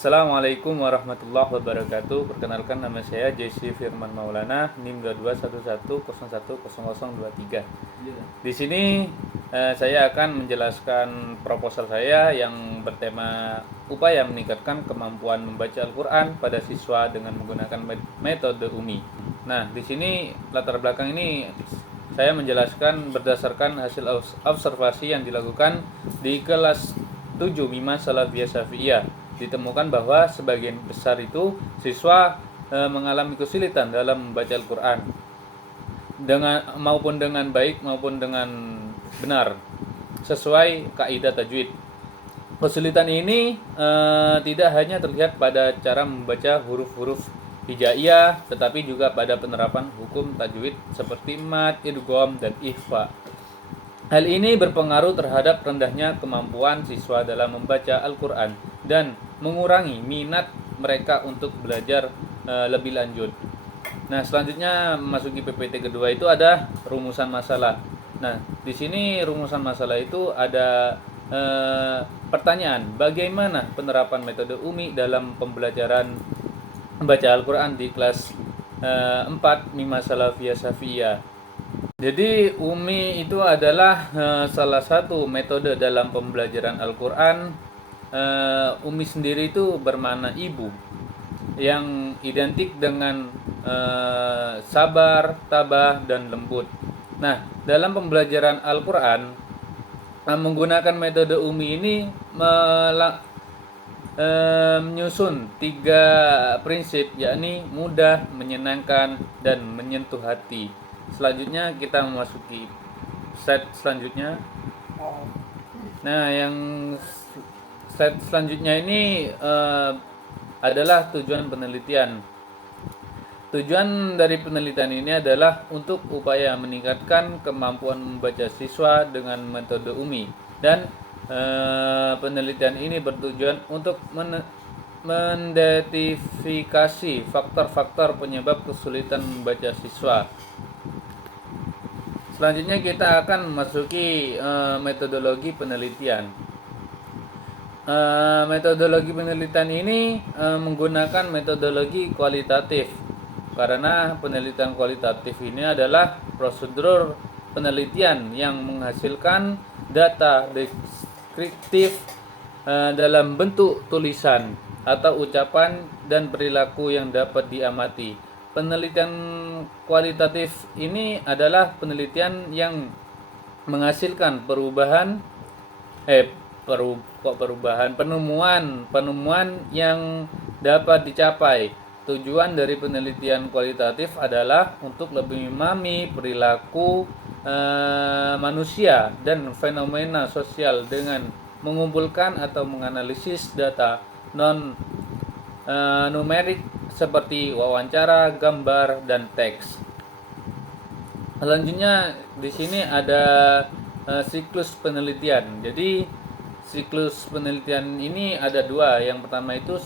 Assalamualaikum warahmatullahi wabarakatuh. Perkenalkan, nama saya JC Firman Maulana, NIM 2211010023. Di sini saya akan menjelaskan proposal saya yang bertema upaya meningkatkan kemampuan membaca Al-Qur'an pada siswa dengan menggunakan metode UMI. Nah, di sini latar belakang ini saya menjelaskan berdasarkan hasil observasi yang dilakukan di kelas 7 MIMA Salafiyah Syafi'iyah. Ditemukan bahwa sebagian besar itu siswa mengalami kesulitan dalam membaca Al-Qur'an maupun dengan baik maupun dengan benar sesuai kaidah tajwid. Kesulitan ini tidak hanya terlihat pada cara membaca huruf-huruf hijaiyah, tetapi juga pada penerapan hukum tajwid seperti mad, idgham, dan ikhfa. Hal ini berpengaruh terhadap rendahnya kemampuan siswa dalam membaca Al-Qur'an dan mengurangi minat mereka untuk belajar lebih lanjut. Nah, selanjutnya memasuki PPT kedua itu ada rumusan masalah. Nah, di sini rumusan masalah itu ada pertanyaan, bagaimana penerapan metode UMI dalam pembelajaran membaca Al-Qur'an di kelas 4 MIMA Salafiyah Syafi'iyah. Jadi UMI itu adalah salah satu metode dalam pembelajaran Al-Qur'an. UMI sendiri itu bermakna ibu, yang identik dengan sabar, tabah, dan lembut. Nah, dalam pembelajaran Al-Qur'an menggunakan metode UMI ini menyusun 3 prinsip, yakni mudah, menyenangkan, dan menyentuh hati. Selanjutnya kita memasuki slide selanjutnya. Nah, yang slide selanjutnya ini adalah tujuan penelitian. Tujuan dari penelitian ini adalah untuk upaya meningkatkan kemampuan membaca siswa dengan metode UMI, dan penelitian ini bertujuan untuk mendetifikasi faktor-faktor penyebab kesulitan membaca siswa. Selanjutnya kita akan memasuki metodologi penelitian. Metodologi penelitian ini menggunakan metodologi kualitatif, karena penelitian kualitatif ini adalah prosedur penelitian yang menghasilkan data deskriptif dalam bentuk tulisan atau ucapan dan perilaku yang dapat diamati. Penelitian kualitatif ini adalah penelitian yang menghasilkan penemuan yang dapat dicapai. Tujuan dari penelitian kualitatif adalah untuk lebih memahami perilaku manusia dan fenomena sosial dengan mengumpulkan atau menganalisis data non numerik seperti wawancara, gambar, dan teks. Selanjutnya di sini ada siklus penelitian. Jadi siklus penelitian ini ada 2. Yang pertama itu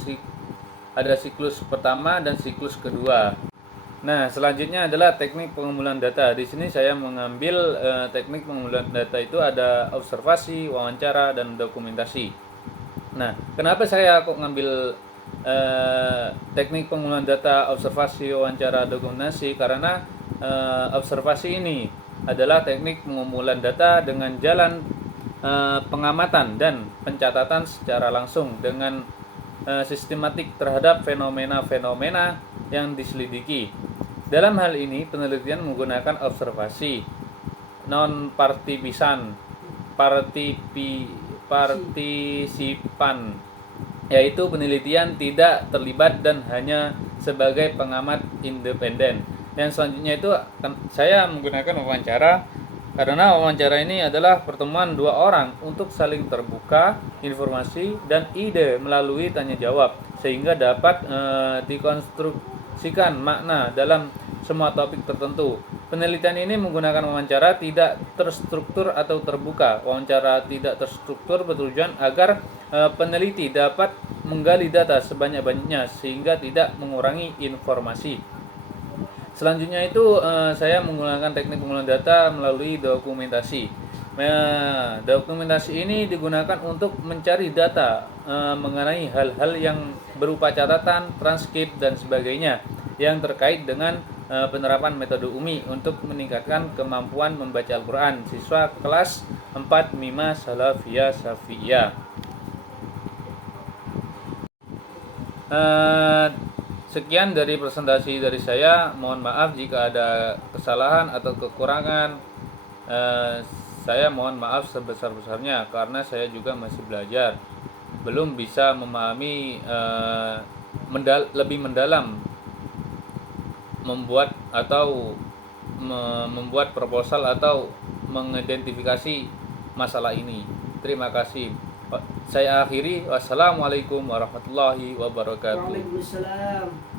ada siklus pertama dan siklus kedua. Nah, selanjutnya adalah teknik pengumpulan data. Di sini saya mengambil teknik pengumpulan data itu ada observasi, wawancara, dan dokumentasi. Nah, kenapa saya kok ngambil teknik pengumpulan data, observasi, wawancara, dokumentasi? Karena observasi ini adalah teknik pengumpulan data dengan jalan pengamatan dan pencatatan secara langsung dengan sistematik terhadap fenomena-fenomena yang diselidiki. Dalam hal ini penelitian menggunakan observasi non partisipan, yaitu penelitian tidak terlibat dan hanya sebagai pengamat independen. Dan selanjutnya itu saya menggunakan wawancara, karena wawancara ini adalah pertemuan 2 orang untuk saling terbuka informasi dan ide melalui tanya jawab, sehingga dapat dikonstruksikan makna dalam semua topik tertentu. Penelitian ini menggunakan wawancara tidak terstruktur atau terbuka. Wawancara tidak terstruktur bertujuan agar peneliti dapat menggali data sebanyak-banyaknya sehingga tidak mengurangi informasi. Selanjutnya itu saya menggunakan teknik pengumpulan data melalui dokumentasi. Dokumentasi ini digunakan untuk mencari data mengenai hal-hal yang berupa catatan, transkrip, dan sebagainya yang terkait dengan penerapan metode UMI untuk meningkatkan kemampuan membaca Al-Quran siswa kelas 4 Mima Salafiyah Safiyah. Sekian dari presentasi dari saya. Mohon maaf jika ada kesalahan atau kekurangan. Saya mohon maaf sebesar-besarnya karena saya juga masih belajar, belum bisa memahami lebih mendalam membuat membuat proposal atau mengidentifikasi masalah ini. Terima kasih. Saya akhiri. Wassalamualaikum warahmatullahi wabarakatuh. Waalaikumsalam.